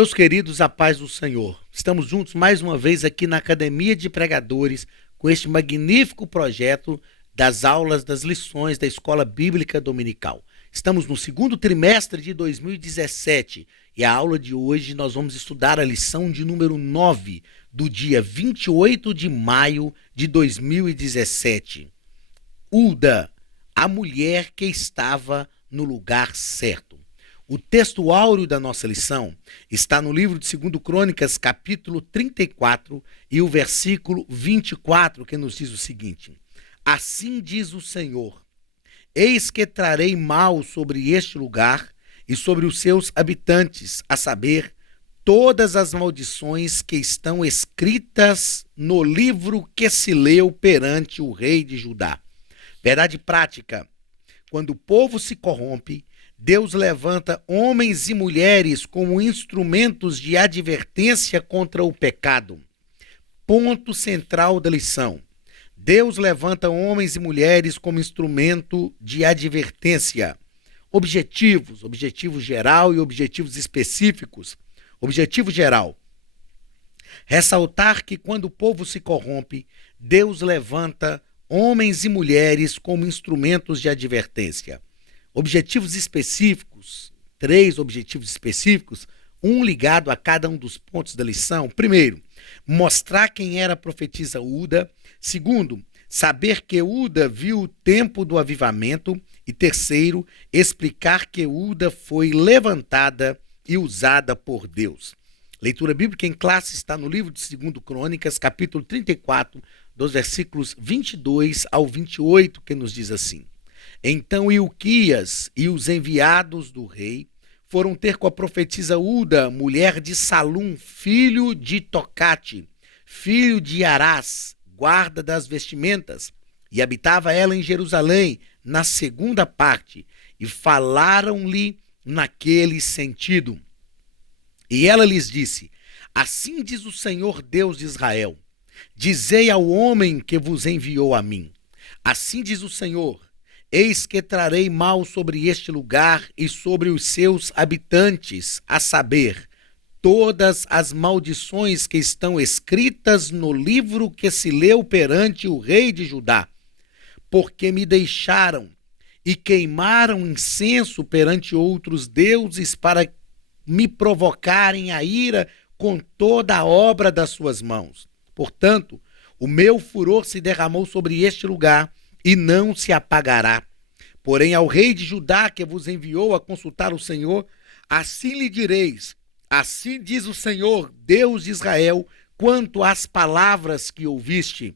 Meus queridos, a paz do Senhor. Estamos juntos mais uma vez aqui na Academia de Pregadores com este magnífico projeto das aulas das lições da Escola Bíblica Dominical. Estamos no segundo trimestre de 2017 e a aula de hoje nós vamos estudar a lição de número 9 do dia 28 de maio de 2017. Uda, a mulher que estava no lugar certo. O texto áureo da nossa lição está no livro de 2 Crônicas, capítulo 34, e o versículo 24, que nos diz o seguinte: Assim diz o Senhor, eis que trarei mal sobre este lugar e sobre os seus habitantes, a saber, todas as maldições que estão escritas no livro que se leu perante o rei de Judá. Verdade prática, quando o povo se corrompe, Deus levanta homens e mulheres como instrumentos de advertência contra o pecado. Ponto central da lição. Deus levanta homens e mulheres como instrumento de advertência. Objetivos, objetivo geral e objetivos específicos. Objetivo geral: ressaltar que quando o povo se corrompe, Deus levanta homens e mulheres como instrumentos de advertência. Objetivos específicos, 3 objetivos específicos, um ligado a cada um dos pontos da lição. Primeiro, mostrar quem era a profetisa Uda. Segundo, saber que Uda viu o tempo do avivamento. E terceiro, explicar que Uda foi levantada e usada por Deus. Leitura bíblica em classe está no livro de 2 Crônicas, capítulo 34, dos versículos 22 ao 28, que nos diz assim: Então Ilquias e os enviados do rei foram ter com a profetisa Uda, mulher de Salum, filho de Tocate, filho de Arás, guarda das vestimentas, e habitava ela em Jerusalém, na segunda parte, e falaram-lhe naquele sentido. E ela lhes disse: Assim diz o Senhor Deus de Israel, dizei ao homem que vos enviou a mim, assim diz o Senhor, eis que trarei mal sobre este lugar e sobre os seus habitantes, a saber, todas as maldições que estão escritas no livro que se leu perante o rei de Judá, porque me deixaram e queimaram incenso perante outros deuses para me provocarem a ira com toda a obra das suas mãos. Portanto, o meu furor se derramou sobre este lugar e não se apagará. Porém, ao rei de Judá que vos enviou a consultar o Senhor, assim lhe direis: Assim diz o Senhor, Deus de Israel, quanto às palavras que ouviste.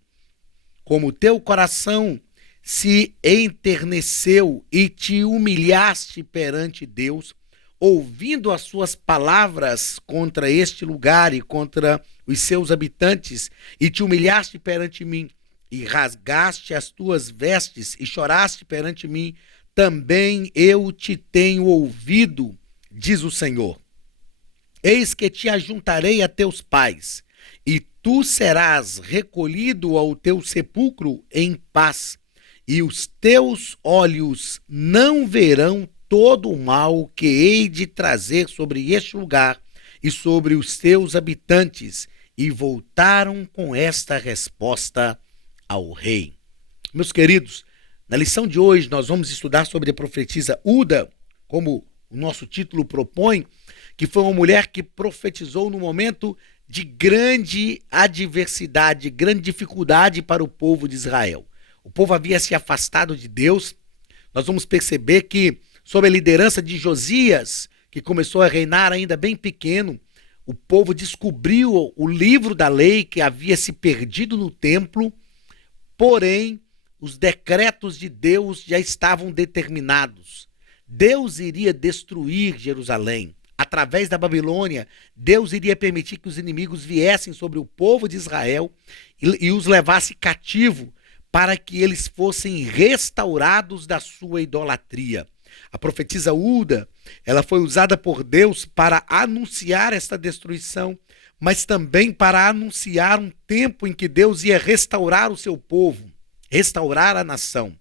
Como teu coração se enterneceu e te humilhaste perante Deus, ouvindo as suas palavras contra este lugar e contra os seus habitantes, e te humilhaste perante mim, e rasgaste as tuas vestes e choraste perante mim, também eu te tenho ouvido, diz o Senhor. Eis que te ajuntarei a teus pais, e tu serás recolhido ao teu sepulcro em paz, e os teus olhos não verão todo o mal que hei de trazer sobre este lugar e sobre os teus habitantes. E voltaram com esta resposta ao rei. Meus queridos, na lição de hoje nós vamos estudar sobre a profetisa Uda, como o nosso título propõe, que foi uma mulher que profetizou no momento de grande adversidade, grande dificuldade para o povo de Israel. O povo havia se afastado de Deus. Nós vamos perceber que, sob a liderança de Josias, que começou a reinar ainda bem pequeno, o povo descobriu o livro da lei que havia se perdido no templo, porém, os decretos de Deus já estavam determinados. Deus iria destruir Jerusalém. Através da Babilônia, Deus iria permitir que os inimigos viessem sobre o povo de Israel e os levasse cativo para que eles fossem restaurados da sua idolatria. A profetisa Uda, ela foi usada por Deus para anunciar esta destruição, mas também para anunciar um tempo em que Deus ia restaurar o seu povo, restaurar a nação.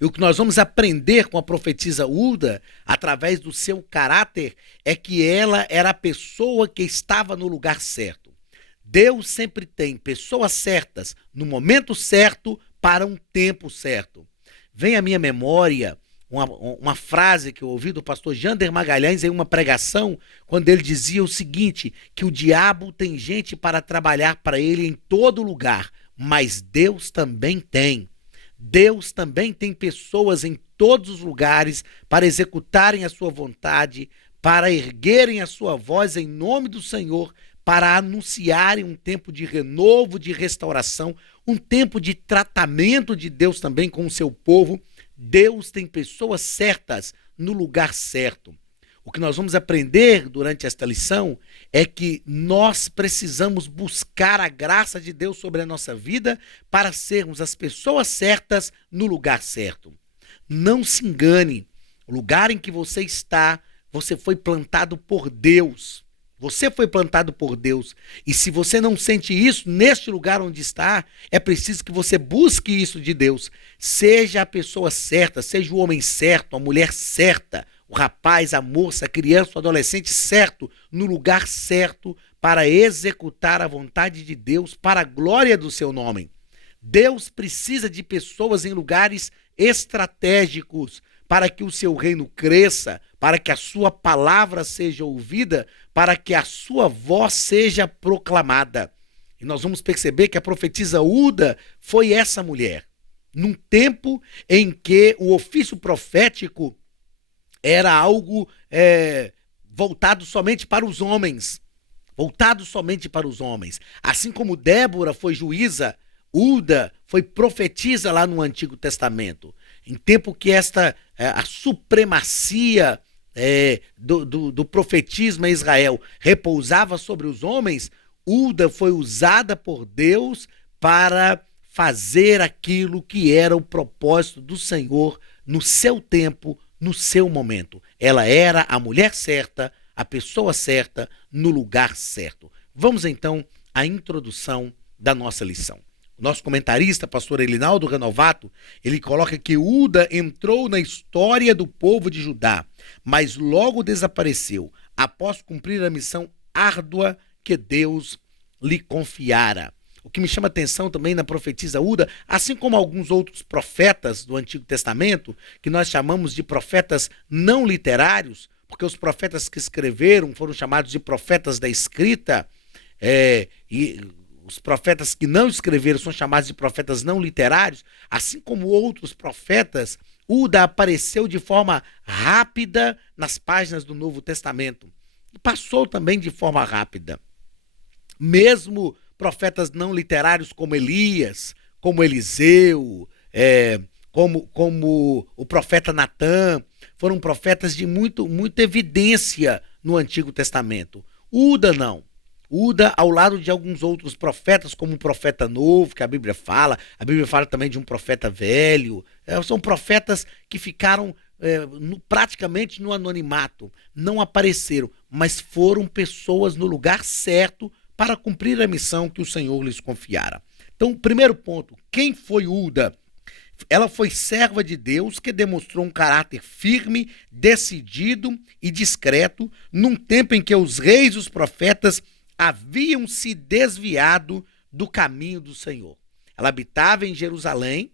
E o que nós vamos aprender com a profetisa Hulda, através do seu caráter, é que ela era a pessoa que estava no lugar certo. Deus sempre tem pessoas certas no momento certo para um tempo certo. Vem à minha memória uma frase que eu ouvi do pastor Jander Magalhães em uma pregação, quando ele dizia o seguinte, que o diabo tem gente para trabalhar para ele em todo lugar, mas Deus também tem. Deus também tem pessoas em todos os lugares para executarem a sua vontade, para erguerem a sua voz em nome do Senhor, para anunciarem um tempo de renovo, de restauração, um tempo de tratamento de Deus também com o seu povo. Deus tem pessoas certas no lugar certo. O que nós vamos aprender durante esta lição é que nós precisamos buscar a graça de Deus sobre a nossa vida para sermos as pessoas certas no lugar certo. Não se engane, o lugar em que você está, você foi plantado por Deus. Você foi plantado por Deus. E se você não sente isso neste lugar onde está, é preciso que você busque isso de Deus. Seja a pessoa certa, seja o homem certo, a mulher certa, o rapaz, a moça, a criança, o adolescente certo, no lugar certo, para executar a vontade de Deus para a glória do seu nome. Deus precisa de pessoas em lugares estratégicos para que o seu reino cresça, para que a sua palavra seja ouvida, para que a sua voz seja proclamada. E nós vamos perceber que a profetisa Hulda foi essa mulher, num tempo em que o ofício profético era algo voltado somente para os homens, Assim como Débora foi juíza, Hulda foi profetisa lá no Antigo Testamento. Em tempo que a supremacia do profetismo em Israel repousava sobre os homens, Hulda foi usada por Deus para fazer aquilo que era o propósito do Senhor no seu tempo, no seu momento. Ela era a mulher certa, a pessoa certa, no lugar certo. Vamos então à introdução da nossa lição. O nosso comentarista, pastor Elinaldo Renovato, ele coloca que Hulda entrou na história do povo de Judá, mas logo desapareceu, após cumprir a missão árdua que Deus lhe confiara. O que me chama atenção também na profetisa Hulda, assim como alguns outros profetas do Antigo Testamento, que nós chamamos de profetas não literários, porque os profetas que escreveram foram chamados de profetas da escrita, e os profetas que não escreveram são chamados de profetas não literários, assim como outros profetas. Hulda apareceu de forma rápida nas páginas do Novo Testamento. E passou também de forma rápida. Mesmo profetas não literários como Elias, como Eliseu, como o profeta Natã, foram profetas de muita evidência no Antigo Testamento. Hulda não. Hulda, ao lado de alguns outros profetas, como um profeta novo, que a Bíblia fala também de um profeta velho, são profetas que ficaram praticamente no anonimato, não apareceram, mas foram pessoas no lugar certo para cumprir a missão que o Senhor lhes confiara. Então, primeiro ponto, quem foi Hulda? Ela foi serva de Deus que demonstrou um caráter firme, decidido e discreto, num tempo em que os reis e os profetas haviam se desviado do caminho do Senhor. Ela habitava em Jerusalém,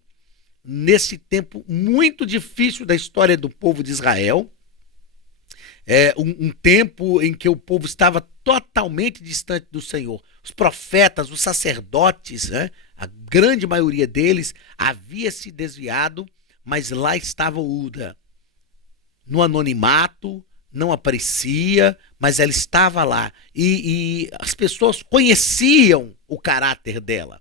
nesse tempo muito difícil da história do povo de Israel, um tempo em que o povo estava totalmente distante do Senhor. Os profetas, os sacerdotes, a grande maioria deles havia se desviado, mas lá estava Hulda, no anonimato, não aparecia, mas ela estava lá. E as pessoas conheciam o caráter dela,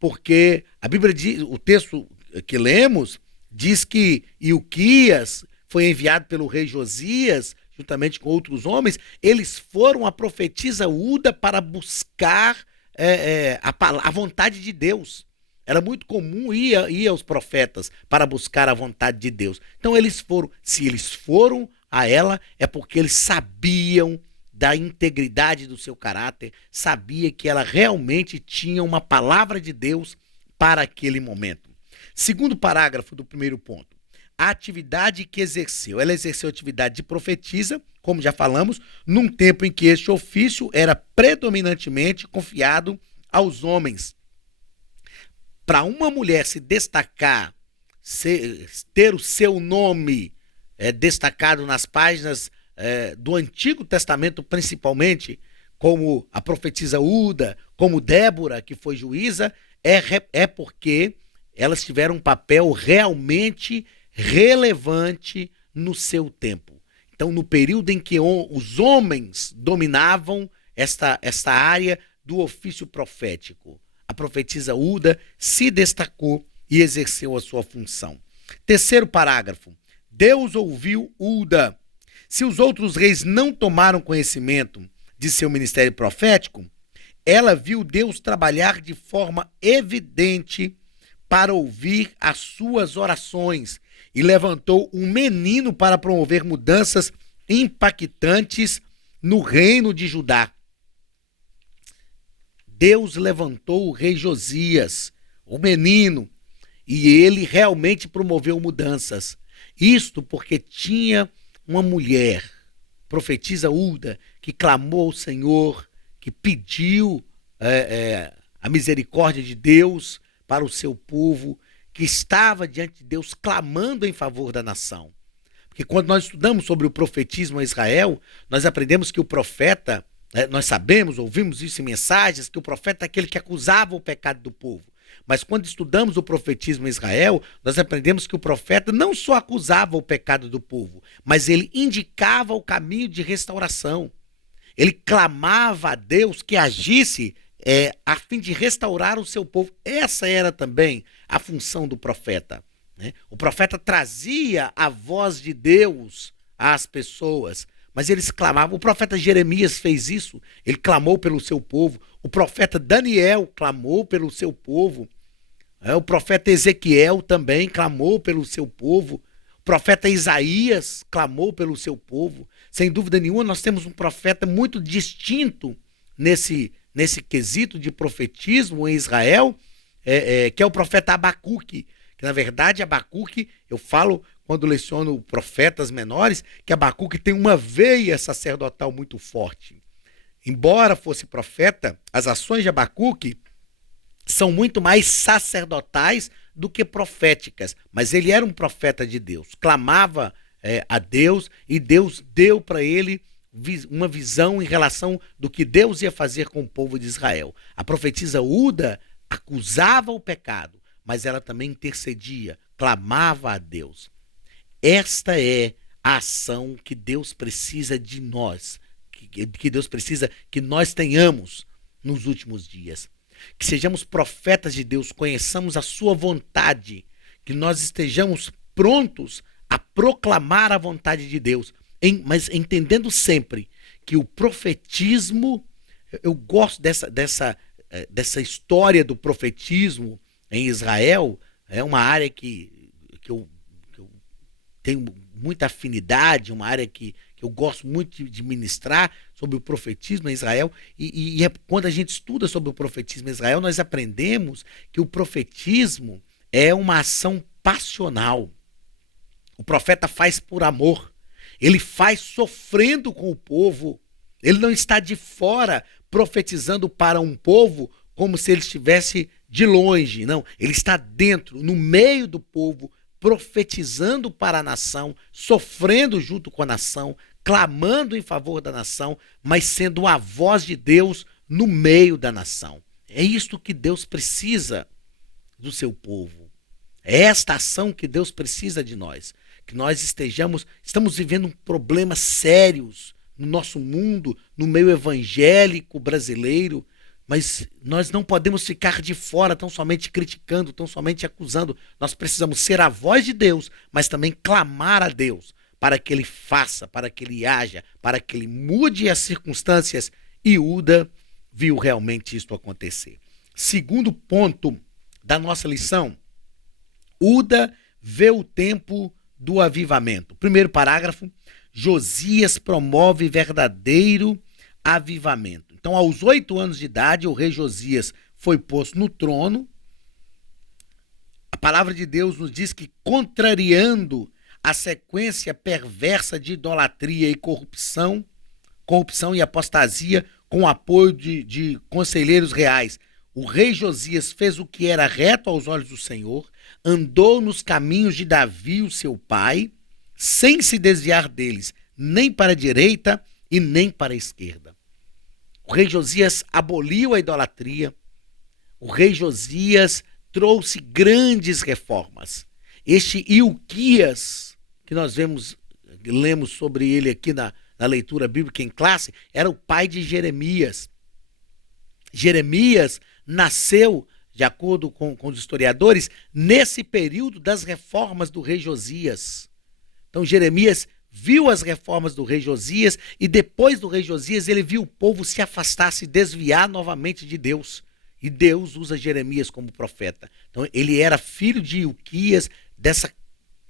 porque a Bíblia diz, o texto que lemos, diz que Ilquias foi enviado pelo rei Josias, juntamente com outros homens, eles foram a profetisa Hulda para buscar a vontade de Deus. Era muito comum ir aos profetas para buscar a vontade de Deus. Então eles foram, se eles foram a ela, é porque eles sabiam da integridade do seu caráter, sabia que ela realmente tinha uma palavra de Deus para aquele momento. Segundo parágrafo do primeiro ponto. A atividade que exerceu. Ela exerceu a atividade de profetisa, como já falamos, num tempo em que este ofício era predominantemente confiado aos homens. Para uma mulher se destacar, ter o seu nome destacado nas páginas do Antigo Testamento, principalmente, como a profetisa Uda, como Débora, que foi juíza, é porque elas tiveram um papel realmente relevante no seu tempo. Então, no período em que os homens dominavam esta área do ofício profético, a profetisa Uda se destacou e exerceu a sua função. Terceiro parágrafo. Deus ouviu Uda. Se os outros reis não tomaram conhecimento de seu ministério profético, ela viu Deus trabalhar de forma evidente para ouvir as suas orações e levantou um menino para promover mudanças impactantes no reino de Judá. Deus levantou o rei Josias, o menino, e ele realmente promoveu mudanças. Isto porque tinha uma mulher, profetisa Uda, que clamou ao Senhor, que pediu a misericórdia de Deus para o seu povo, que estava diante de Deus clamando em favor da nação. Porque quando nós estudamos sobre o profetismo em Israel, nós aprendemos que o profeta, nós sabemos, ouvimos isso em mensagens, que o profeta é aquele que acusava o pecado do povo. Mas quando estudamos o profetismo em Israel, nós aprendemos que o profeta não só acusava o pecado do povo, mas ele indicava o caminho de restauração. Ele clamava a Deus que agisse a fim de restaurar o seu povo. Essa era também a função do profeta. Né? O profeta trazia a voz de Deus às pessoas, mas eles clamavam. O profeta Jeremias fez isso, ele clamou pelo seu povo. O profeta Daniel clamou pelo seu povo. O profeta Ezequiel também clamou pelo seu povo. O profeta Isaías clamou pelo seu povo. Sem dúvida nenhuma, nós temos um profeta muito distinto nesse quesito de profetismo em Israel, que é o profeta Abacuque. Que, na verdade, Abacuque, eu falo quando leciono profetas menores, que Abacuque tem uma veia sacerdotal muito forte. Embora fosse profeta, as ações de Abacuque são muito mais sacerdotais do que proféticas, mas ele era um profeta de Deus, clamava a Deus e Deus deu para ele uma visão em relação do que Deus ia fazer com o povo de Israel. A profetisa Uda acusava o pecado, mas ela também intercedia, clamava a Deus. Esta é a ação que Deus precisa de nós, que Deus precisa que nós tenhamos nos últimos dias. Que sejamos profetas de Deus, conheçamos a sua vontade, que nós estejamos prontos a proclamar a vontade de Deus, mas entendendo sempre que o profetismo, eu gosto dessa história do profetismo em Israel, é uma área que eu tenho muita afinidade, uma área que eu gosto muito de ministrar sobre o profetismo em Israel, e quando a gente estuda sobre o profetismo em Israel, nós aprendemos que o profetismo é uma ação passional. O profeta faz por amor, ele faz sofrendo com o povo, ele não está de fora profetizando para um povo como se ele estivesse de longe, não, ele está dentro, no meio do povo, profetizando para a nação, sofrendo junto com a nação, clamando em favor da nação, mas sendo a voz de Deus no meio da nação. É isto que Deus precisa do seu povo. É esta ação que Deus precisa de nós. Que nós estamos vivendo problemas sérios no nosso mundo, no meio evangélico brasileiro, mas nós não podemos ficar de fora tão somente criticando, tão somente acusando. Nós precisamos ser a voz de Deus, mas também clamar a Deus para que Ele faça, para que Ele haja, para que Ele mude as circunstâncias. E Uda viu realmente isto acontecer. Segundo ponto da nossa lição, Uda vê o tempo do avivamento. Primeiro parágrafo, Josias promove verdadeiro avivamento. Então, aos 8 anos de idade, o rei Josias foi posto no trono. palavra de Deus nos diz que, contrariando a sequência perversa de idolatria e corrupção e apostasia, com o apoio de conselheiros reais, o rei Josias fez o que era reto aos olhos do Senhor, andou nos caminhos de Davi, o seu pai, sem se desviar deles, nem para a direita e nem para a esquerda. O rei Josias aboliu a idolatria. O rei Josias trouxe grandes reformas. Este Ilquias, que nós lemos sobre ele aqui na leitura bíblica em classe, era o pai de Jeremias. Jeremias nasceu, de acordo com os historiadores, nesse período das reformas do rei Josias. Então Jeremias viu as reformas do rei Josias e depois do rei Josias ele viu o povo se afastar, se desviar novamente de Deus. E Deus usa Jeremias como profeta. Então ele era filho de Ilquias, dessa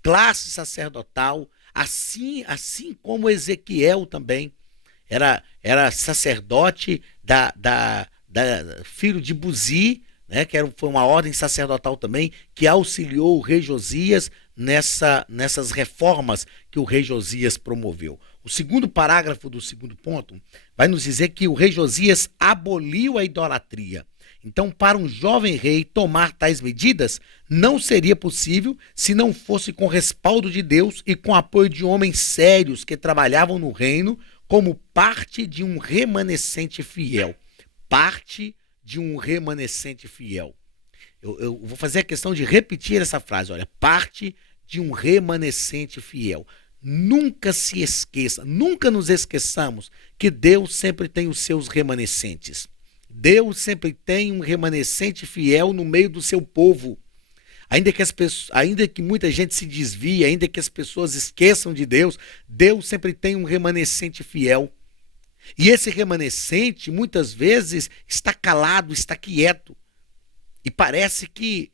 classe sacerdotal, assim como Ezequiel também. Era sacerdote filho de Buzi, né, foi uma ordem sacerdotal também, que auxiliou o rei Josias nessas reformas que o rei Josias promoveu. O segundo parágrafo do segundo ponto vai nos dizer que o rei Josias aboliu a idolatria. Então, para um jovem rei tomar tais medidas, não seria possível se não fosse com respaldo de Deus e com apoio de homens sérios que trabalhavam no reino como parte de um remanescente fiel. Parte de um remanescente fiel. Eu vou fazer a questão de repetir essa frase, olha, parte de um remanescente fiel. Nunca se esqueça, nunca nos esqueçamos que Deus sempre tem os seus remanescentes. Deus sempre tem um remanescente fiel no meio do seu povo. Ainda que muita gente se desvie, ainda que as pessoas esqueçam de Deus, Deus sempre tem um remanescente fiel. E esse remanescente, muitas vezes, está calado, está quieto. E parece que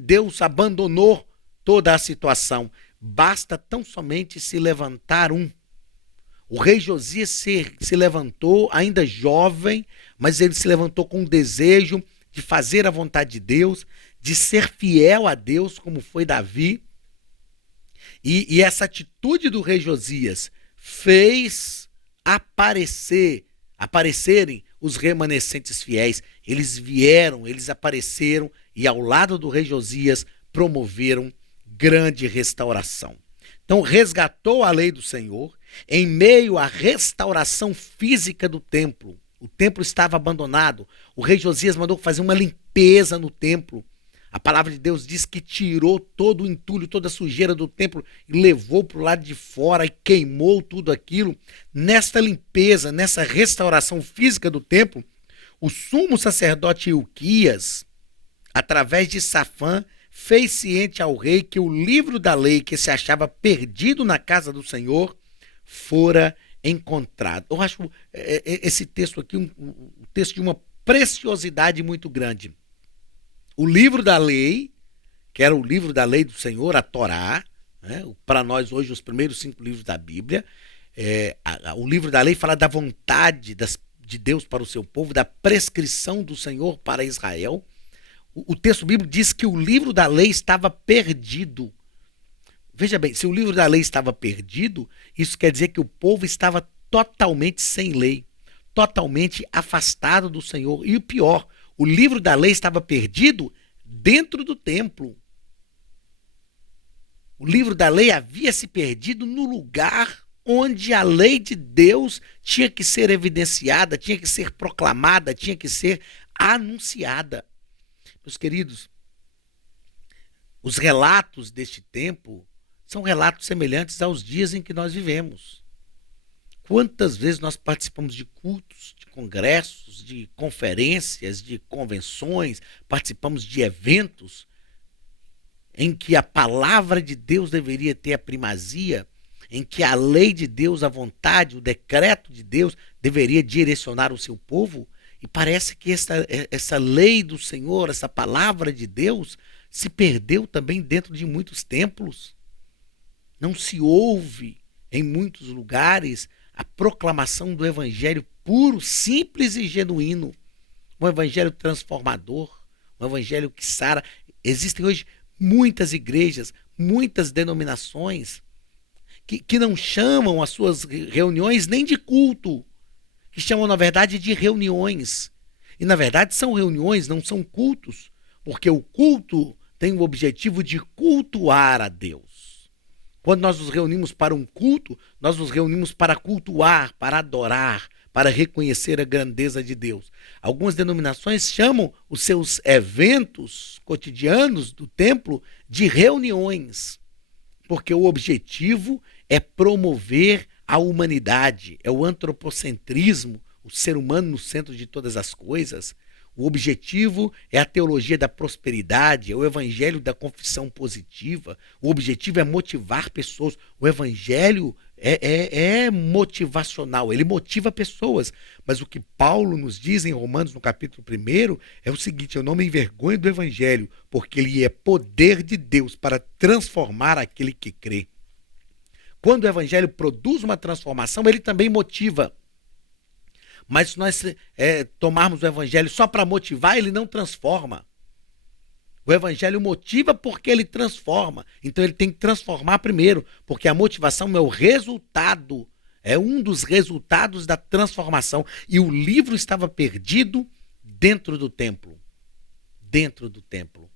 Deus abandonou toda a situação. Basta tão somente se levantar um. O rei Josias se levantou, ainda jovem, mas ele se levantou com o desejo de fazer a vontade de Deus, de ser fiel a Deus, como foi Davi. E essa atitude do rei Josias fez aparecerem os remanescentes fiéis. Eles vieram, eles apareceram e ao lado do rei Josias promoveram grande restauração. Então resgatou a lei do Senhor em meio à restauração física do templo. O templo estava abandonado. O rei Josias mandou fazer uma limpeza no templo. A palavra de Deus diz que tirou todo o entulho, toda a sujeira do templo e levou para o lado de fora e queimou tudo aquilo. Nesta limpeza, nessa restauração física do templo, o sumo sacerdote Ilquias, através de Safã, fez ciente ao rei que o livro da lei que se achava perdido na casa do Senhor fora encontrado. Eu acho esse texto aqui um texto de uma preciosidade muito grande. O livro da lei, que era o livro da lei do Senhor, a Torá, né? Para nós hoje os primeiros 5 livros da Bíblia, o livro da lei fala da vontade de Deus para o seu povo, da prescrição do Senhor para Israel. O texto bíblico diz que o livro da lei estava perdido. Veja bem, se o livro da lei estava perdido, isso quer dizer que o povo estava totalmente sem lei, totalmente afastado do Senhor. E o pior, o livro da lei estava perdido dentro do templo. O livro da lei havia se perdido no lugar onde a lei de Deus tinha que ser evidenciada, tinha que ser proclamada, tinha que ser anunciada. Meus queridos, os relatos deste tempo são relatos semelhantes aos dias em que nós vivemos. Quantas vezes nós participamos de cultos, de congressos, de conferências, de convenções, participamos de eventos em que a palavra de Deus deveria ter a primazia, em que a lei de Deus, a vontade, o decreto de Deus deveria direcionar o seu povo, e parece que essa lei do Senhor, essa palavra de Deus, se perdeu também dentro de muitos templos. Não se ouve em muitos lugares a proclamação do evangelho puro, simples e genuíno. Um evangelho transformador, um evangelho que sara. Existem hoje muitas igrejas, muitas denominações que não chamam as suas reuniões nem de culto, que chamam, na verdade, de reuniões. E, na verdade, são reuniões, não são cultos, porque o culto tem o objetivo de cultuar a Deus. Quando nós nos reunimos para um culto, nós nos reunimos para cultuar, para adorar, para reconhecer a grandeza de Deus. Algumas denominações chamam os seus eventos cotidianos do templo de reuniões, porque o objetivo é promover a humanidade, é o antropocentrismo, o ser humano no centro de todas as coisas. O objetivo é a teologia da prosperidade, é o evangelho da confissão positiva. O objetivo é motivar pessoas. O evangelho é motivacional, ele motiva pessoas. Mas o que Paulo nos diz em Romanos, no capítulo 1, é o seguinte: eu não me envergonho do evangelho, porque ele é poder de Deus para transformar aquele que crê. Quando o evangelho produz uma transformação, ele também motiva. Mas se nós tomarmos o evangelho só para motivar, ele não transforma. O evangelho motiva porque ele transforma. Então ele tem que transformar primeiro, porque a motivação é o resultado, é um dos resultados da transformação. E o livro estava perdido dentro do templo. Dentro do templo.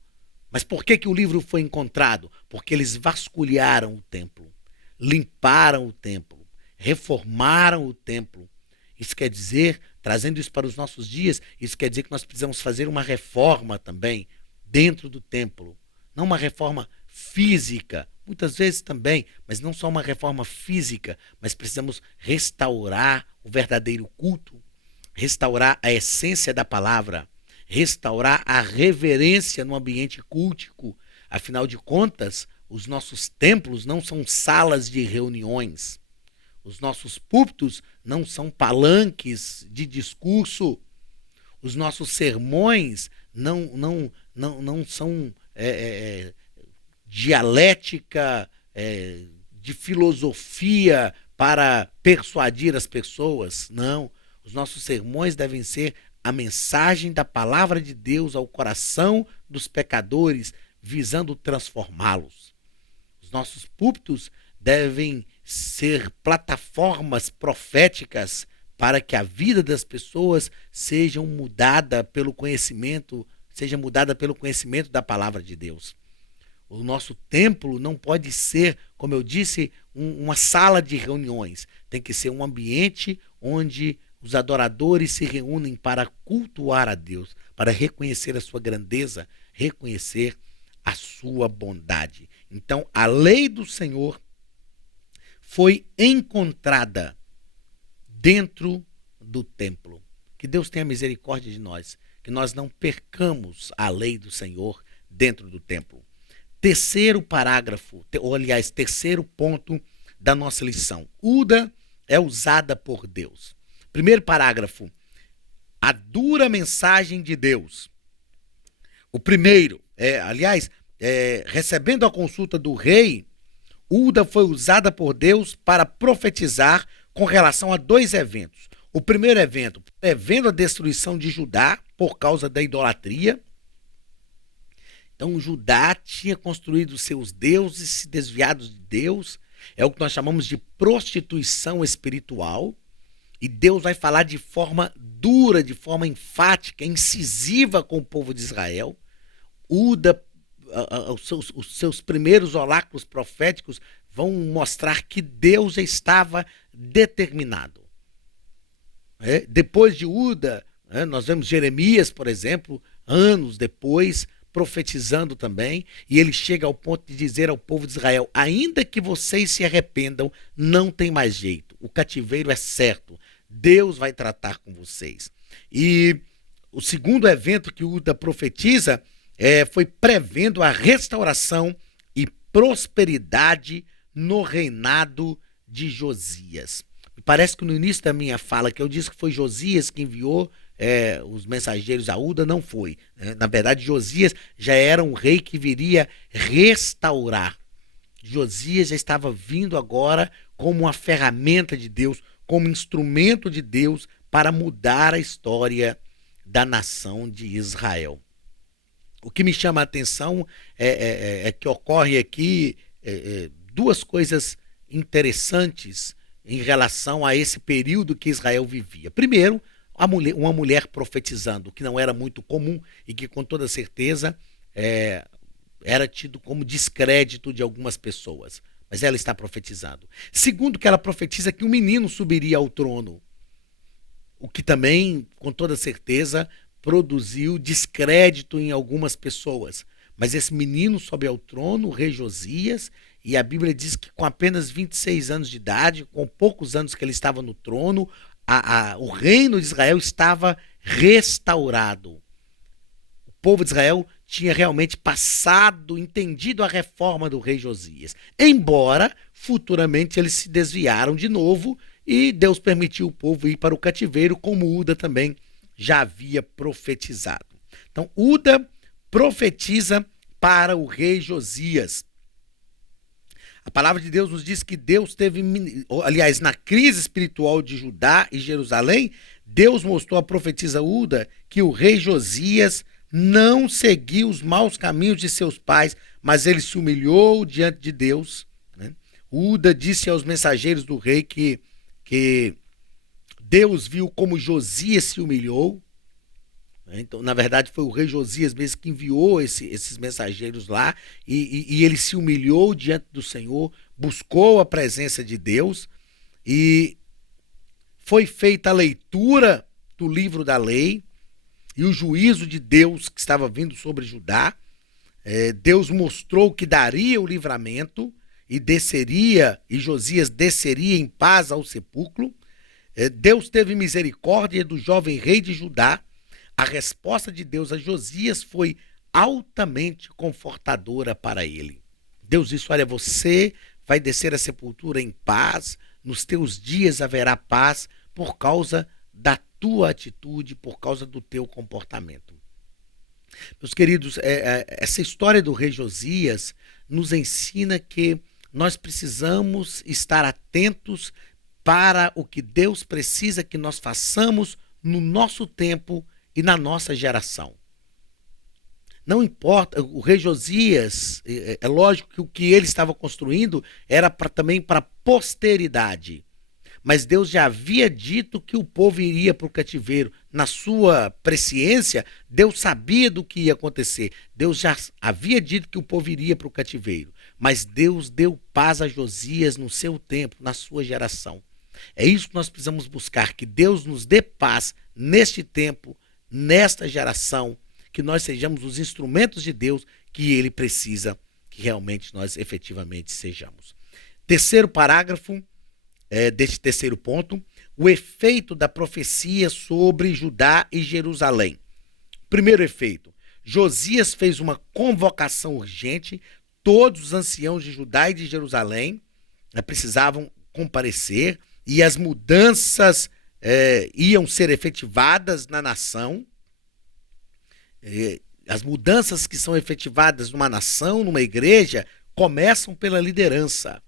Mas por que o livro foi encontrado? Porque eles vasculharam o templo, limparam o templo, reformaram o templo. Isso quer dizer, trazendo isso para os nossos dias, isso quer dizer que nós precisamos fazer uma reforma também dentro do templo. Não uma reforma física, muitas vezes também, mas não só uma reforma física, mas precisamos restaurar o verdadeiro culto, restaurar a essência da palavra, restaurar a reverência no ambiente cultico. Afinal de contas, os nossos templos não são salas de reuniões. Os nossos púlpitos não são palanques de discurso. Os nossos sermões não são dialética de filosofia para persuadir as pessoas. Não. Os nossos sermões devem ser a mensagem da palavra de Deus ao coração dos pecadores, visando transformá-los. Os nossos púlpitos devem ser plataformas proféticas para que a vida das pessoas seja mudada pelo conhecimento da palavra de Deus. O nosso templo não pode ser, como eu disse, uma sala de reuniões. Tem que ser um ambiente onde os adoradores se reúnem para cultuar a Deus, para reconhecer a sua grandeza, reconhecer a sua bondade. Então, a lei do Senhor foi encontrada dentro do templo. Que Deus tenha misericórdia de nós, que nós não percamos a lei do Senhor dentro do templo. Terceiro parágrafo, ou aliás, terceiro ponto da nossa lição. Uda é usada por Deus. Primeiro parágrafo, a dura mensagem de Deus. O primeiro, recebendo a consulta do rei, Uda foi usada por Deus para profetizar com relação a dois eventos. O primeiro evento, prevendo a destruição de Judá por causa da idolatria. Então, Judá tinha construído seus deuses, se desviado de Deus. É o que nós chamamos de prostituição espiritual. E Deus vai falar de forma dura, de forma enfática, incisiva com o povo de Israel. Uda, os seus primeiros oráculos proféticos vão mostrar que Deus já estava determinado. Depois de Uda, nós vemos Jeremias, por exemplo, anos depois, profetizando também, e ele chega ao ponto de dizer ao povo de Israel: ainda que vocês se arrependam, não tem mais jeito, o cativeiro é certo, Deus vai tratar com vocês. E o segundo evento que Uda profetiza foi prevendo a restauração e prosperidade no reinado de Josias. Me parece que no início da minha fala, que eu disse que foi Josias que enviou os mensageiros a Uda, não foi. Na verdade, Josias já era um rei que viria restaurar. Josias já estava vindo agora como uma ferramenta de Deus, como instrumento de Deus para mudar a história da nação de Israel. O que me chama a atenção é que ocorre aqui duas coisas interessantes em relação a esse período que Israel vivia. Primeiro, uma mulher profetizando, que não era muito comum e que com toda certeza é, era tido como descrédito de algumas pessoas. Mas ela está profetizando. Segundo, que ela profetiza que um menino subiria ao trono, o que também, com toda certeza, produziu descrédito em algumas pessoas. Mas esse menino sobe ao trono, o rei Josias, e a Bíblia diz que com apenas 26 anos de idade, com poucos anos que ele estava no trono, o reino de Israel estava restaurado. O povo de Israel tinha realmente passado, entendido a reforma do rei Josias. Embora, futuramente, eles se desviaram de novo e Deus permitiu o povo ir para o cativeiro, como Uda também já havia profetizado. Então, Uda profetiza para o rei Josias. A palavra de Deus nos diz que Deus teve, aliás, na crise espiritual de Judá e Jerusalém, Deus mostrou à profetisa Uda que o rei Josias não seguiu os maus caminhos de seus pais, mas ele se humilhou diante de Deus. Né? Uda disse aos mensageiros do rei que Deus viu como Josias se humilhou. Então, na verdade, foi o rei Josias mesmo que enviou esses mensageiros lá e ele se humilhou diante do Senhor, buscou a presença de Deus e foi feita a leitura do livro da lei e o juízo de Deus que estava vindo sobre Judá. Deus mostrou que daria o livramento e Josias desceria em paz ao sepulcro. Deus teve misericórdia do jovem rei de Judá. A resposta de Deus a Josias foi altamente confortadora para ele. Deus disse: olha, você vai descer a sepultura em paz, nos teus dias haverá paz por causa da tua atitude, por causa do teu comportamento. Meus queridos, essa história do rei Josias nos ensina que nós precisamos estar atentos para o que Deus precisa que nós façamos no nosso tempo e na nossa geração. Não importa, o rei Josias, é lógico que o que ele estava construindo era também para a posteridade. Mas Deus já havia dito que o povo iria para o cativeiro. Na sua presciência, Deus sabia do que ia acontecer. Deus já havia dito que o povo iria para o cativeiro. Mas Deus deu paz a Josias no seu tempo, na sua geração. É isso que nós precisamos buscar, que Deus nos dê paz neste tempo, nesta geração, que nós sejamos os instrumentos de Deus que ele precisa que realmente nós efetivamente sejamos. Terceiro parágrafo deste terceiro ponto, o efeito da profecia sobre Judá e Jerusalém. Primeiro efeito, Josias fez uma convocação urgente, todos os anciãos de Judá e de Jerusalém precisavam comparecer e as mudanças iam ser efetivadas na nação. As mudanças que são efetivadas numa nação, numa igreja, começam pela liderança.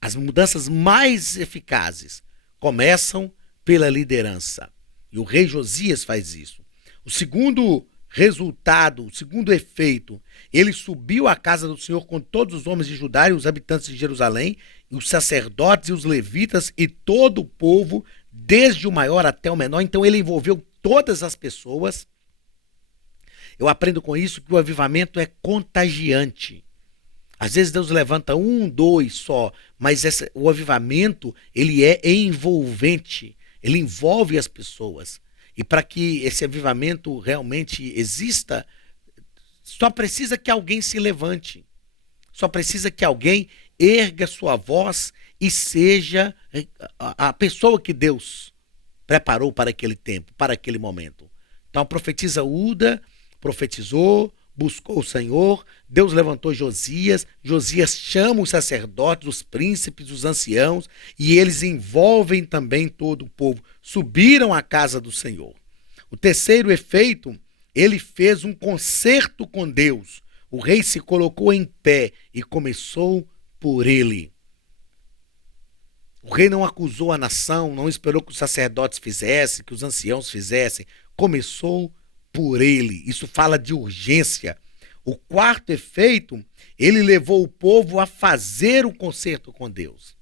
As mudanças mais eficazes começam pela liderança. E o rei Josias faz isso. O segundo resultado, o segundo efeito, ele subiu à casa do Senhor com todos os homens de Judá e os habitantes de Jerusalém, e os sacerdotes e os levitas e todo o povo, desde o maior até o menor. Então ele envolveu todas as pessoas. Eu aprendo com isso que o avivamento é contagiante. Às vezes Deus levanta um, dois só, mas o avivamento ele é envolvente, ele envolve as pessoas. E para que esse avivamento realmente exista, só precisa que alguém se levante, só precisa que alguém erga sua voz e seja a pessoa que Deus preparou para aquele tempo, para aquele momento. Então a profetisa Uda profetizou, buscou o Senhor, Deus levantou Josias, Josias chama os sacerdotes, os príncipes, os anciãos, e eles envolvem também todo o povo, subiram à casa do Senhor. O terceiro efeito, ele fez um concerto com Deus. O rei se colocou em pé e começou por ele. O rei não acusou a nação, não esperou que os sacerdotes fizessem, que os anciãos fizessem, começou por ele. Isso fala de urgência. O quarto efeito, ele levou o povo a fazer o concerto com Deus.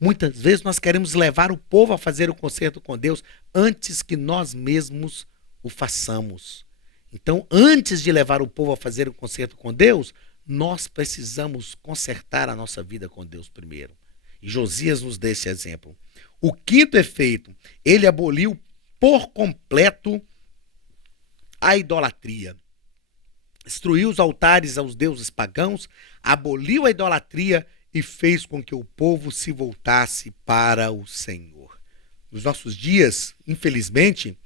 Muitas vezes nós queremos levar o povo a fazer o concerto com Deus antes que nós mesmos o façamos. Então, antes de levar o povo a fazer o concerto com Deus, nós precisamos consertar a nossa vida com Deus primeiro. E Josias nos dá esse exemplo. O quinto efeito, ele aboliu por completo a idolatria. Destruiu os altares aos deuses pagãos, aboliu a idolatria e fez com que o povo se voltasse para o Senhor. Nos nossos dias, infelizmente,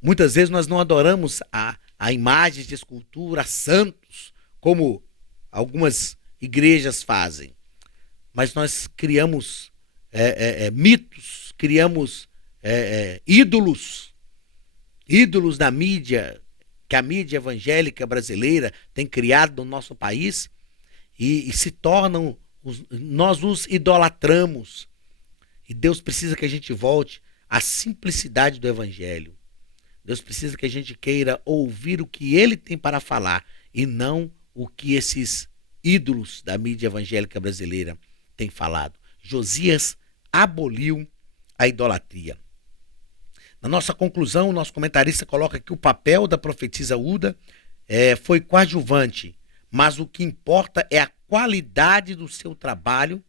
muitas vezes nós não adoramos a imagens de escultura, a santos, como algumas igrejas fazem. Mas nós criamos mitos, criamos ídolos da mídia, que a mídia evangélica brasileira tem criado no nosso país e se tornam, nós os idolatramos. E Deus precisa que a gente volte à simplicidade do evangelho. Deus precisa que a gente queira ouvir o que ele tem para falar e não o que esses ídolos da mídia evangélica brasileira têm falado. Josias aboliu a idolatria. Na nossa conclusão, o nosso comentarista coloca que o papel da profetisa Uda foi coadjuvante, mas o que importa é a qualidade do seu trabalho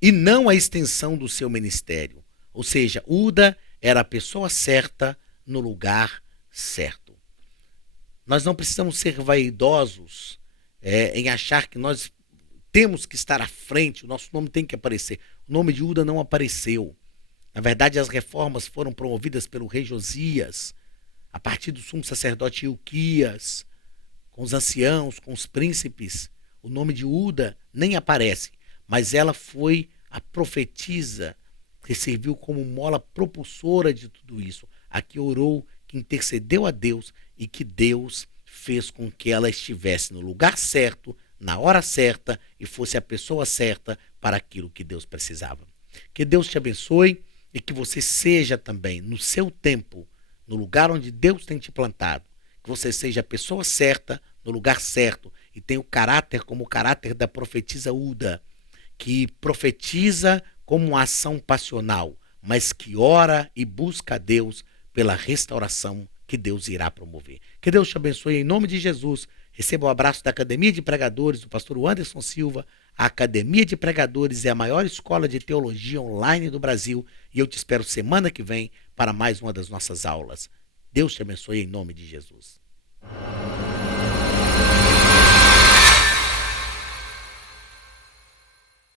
e não a extensão do seu ministério. Ou seja, Uda era a pessoa certa no lugar certo. Nós não precisamos ser vaidosos em achar que nós temos que estar à frente, o nosso nome tem que aparecer. O nome de Uda não apareceu. Na verdade, as reformas foram promovidas pelo rei Josias, a partir do sumo sacerdote Ilquias, com os anciãos, com os príncipes. O nome de Uda nem aparece, mas ela foi a profetisa que serviu como mola propulsora de tudo isso, a que orou, que intercedeu a Deus e que Deus fez com que ela estivesse no lugar certo, na hora certa e fosse a pessoa certa para aquilo que Deus precisava. Que Deus te abençoe e que você seja também, no seu tempo, no lugar onde Deus tem te plantado, que você seja a pessoa certa, no lugar certo e tenha o caráter como o caráter da profetisa Uda, que profetiza como uma ação passional, mas que ora e busca a Deus pela restauração que Deus irá promover. Que Deus te abençoe em nome de Jesus. Receba o abraço da Academia de Pregadores, do pastor Anderson Silva. A Academia de Pregadores é a maior escola de teologia online do Brasil e eu te espero semana que vem para mais uma das nossas aulas. Deus te abençoe em nome de Jesus.